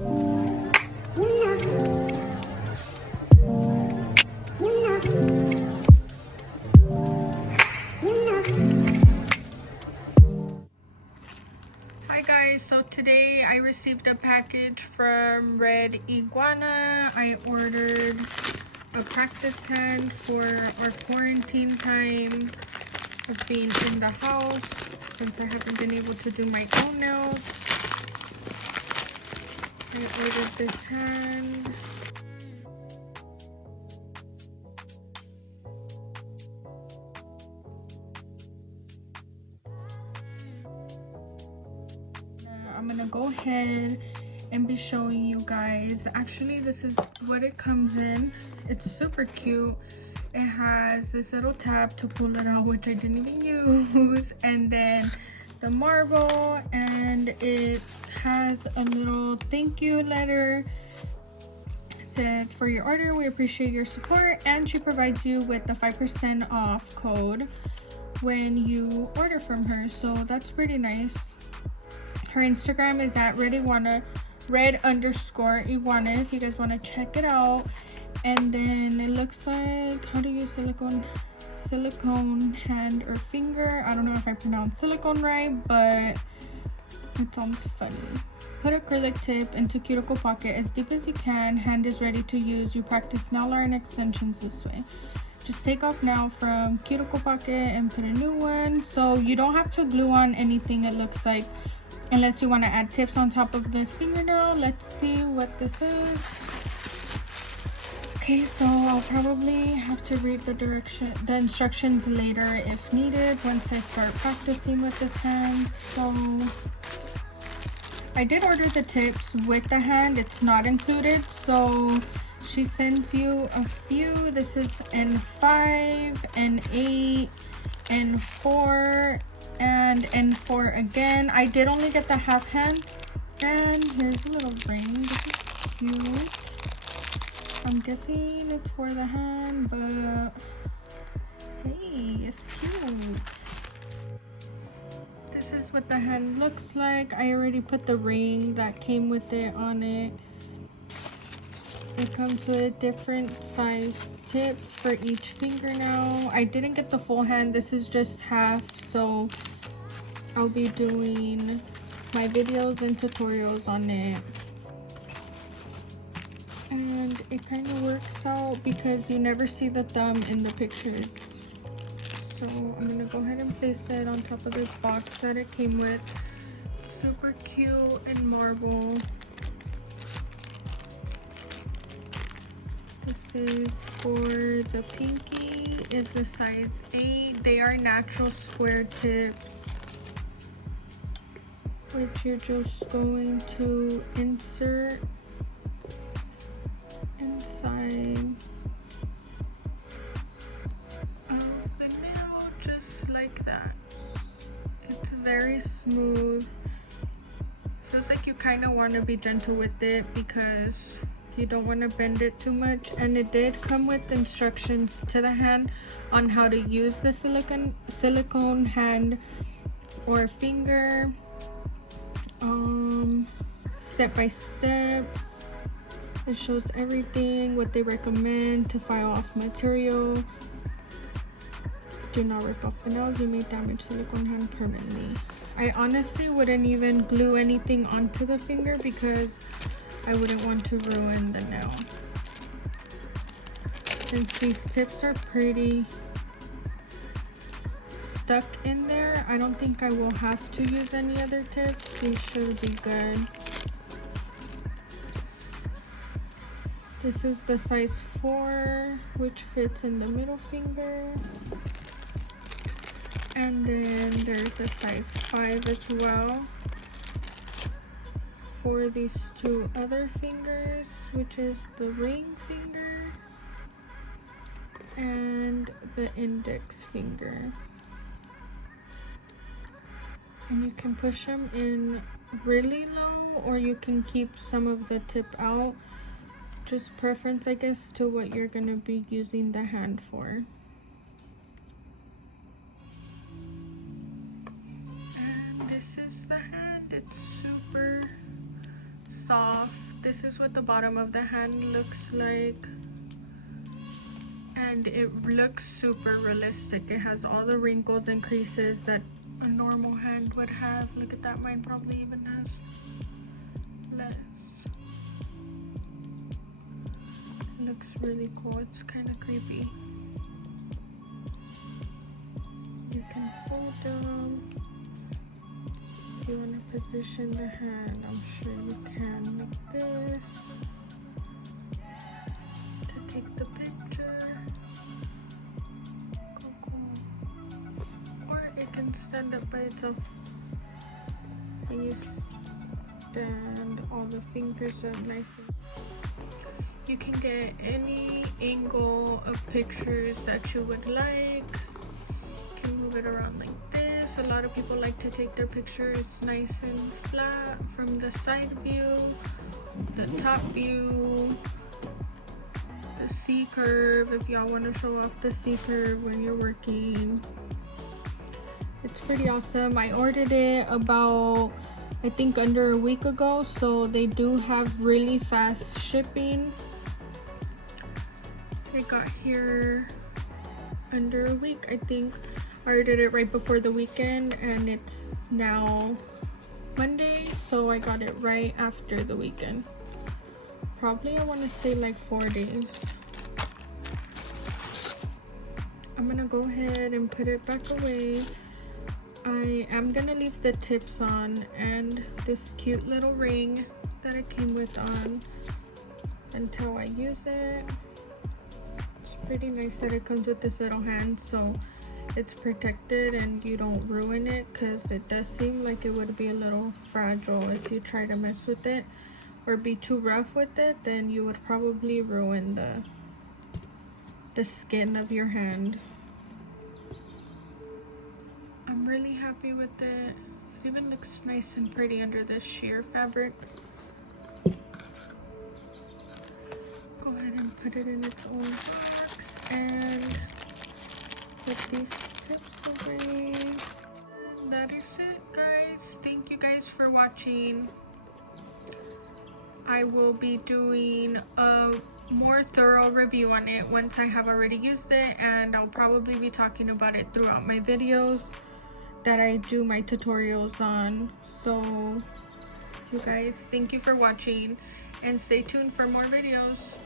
Hi guys, so today I received a package from Red Iguana. I ordered a practice hand for our quarantine time of being in the house since I haven't been able to do my own nails. I ordered this hand. I'm gonna go ahead and be showing you guys. Actually, this is what it comes in. It's super cute. It has this little tab to pull it out, which I didn't even use, and then the marble, and it has a little thank you letter. It says, for your order, we appreciate your support, and she provides you with the 5% off code when you order from her, so that's pretty nice. Her Instagram is at red_iguana if you guys want to check it out. And then it looks like how to use silicone hand or finger. I don't know if I pronounced silicone right, but it sounds funny. Put acrylic tip into cuticle pocket as deep as you can. Hand is ready to use. You practice nail art and extensions this way. Just take off now from cuticle pocket and put a new one. So you don't have to glue on anything, it looks like, unless you want to add tips on top of the fingernail. Let's see what this is. Okay, so I'll probably have to read the instructions later if needed once I start practicing with this hand. So I did order the tips with the hand, it's not included, so she sends you a few. This is N5, N8, N4, and N4 again. I did only get the half hand, and here's a little ring. This is cute. I'm guessing it's for the hand, but hey, it's cute. This is what the hand looks like. I already put the ring that came with it on it. It comes with different size tips for each fingernail. I didn't get the full hand. This is just half, so I'll be doing my videos and tutorials on it. And it kind of works out because you never see the thumb in the pictures. So I'm gonna go ahead and place it on top of this box that it came with. Super cute and marble. This is for the pinky, is a size 8. They are natural square tips, which you're just going to insert inside of the nail, just like that. It's very smooth. Feels like you kind of want to be gentle with it because you don't want to bend it too much. And it did come with instructions to the hand on how to use the silicone hand or finger, step by step. It shows everything, what they recommend to file off material. Do not rip off the nails, you may damage silicone hand permanently. I honestly wouldn't even glue anything onto the finger because I wouldn't want to ruin the nail. Since these tips are pretty stuck in there, I don't think I will have to use any other tips. These should be good. This is the size 4, which fits in the middle finger. And then there's a size 5 as well for these two other fingers, which is the ring finger and the index finger. And you can push them in really low, or you can keep some of the tip out. Just preference, I guess, to what you're gonna be using the hand for. And this is the hand. It's super soft. This is what the bottom of the hand looks like, and it looks super realistic. It has all the wrinkles and creases that a normal hand would have. Look at that, mine probably even has less. Looks really cool. It's kind of creepy. You can fold them. If you want to position the hand, I'm sure you can like this to take the picture. Cool. Or it can stand up by itself. And you stand all the fingers up nicely. You can get any angle of pictures that you would like. You can move it around like this. A lot of people like to take their pictures nice and flat from the side view, the top view, the C curve if y'all want to show off the C curve when you're working. It's pretty awesome. I ordered it about, I think, under a week ago, so they do have really fast shipping. It got here under a week, I think. I ordered it right before the weekend, and it's now Monday, so I got it right after the weekend. Probably, I want to say like 4 days. I'm gonna go ahead and put it back away. I am gonna leave the tips on and this cute little ring that it came with on until I use it. It's pretty nice that it comes with this little hand, so it's protected and you don't ruin it, because it does seem like it would be a little fragile if you try to mess with it or be too rough with it. Then you would probably ruin the skin of your hand. I'm really happy with it. It even looks nice and pretty under this sheer fabric. Go ahead and put it in its own box and put these tips away. That is it, guys. Thank you guys for watching. I will be doing a more thorough review on it once I have already used it, and I'll probably be talking about it throughout my videos that I do my tutorials on. So you guys, thank you for watching and stay tuned for more videos.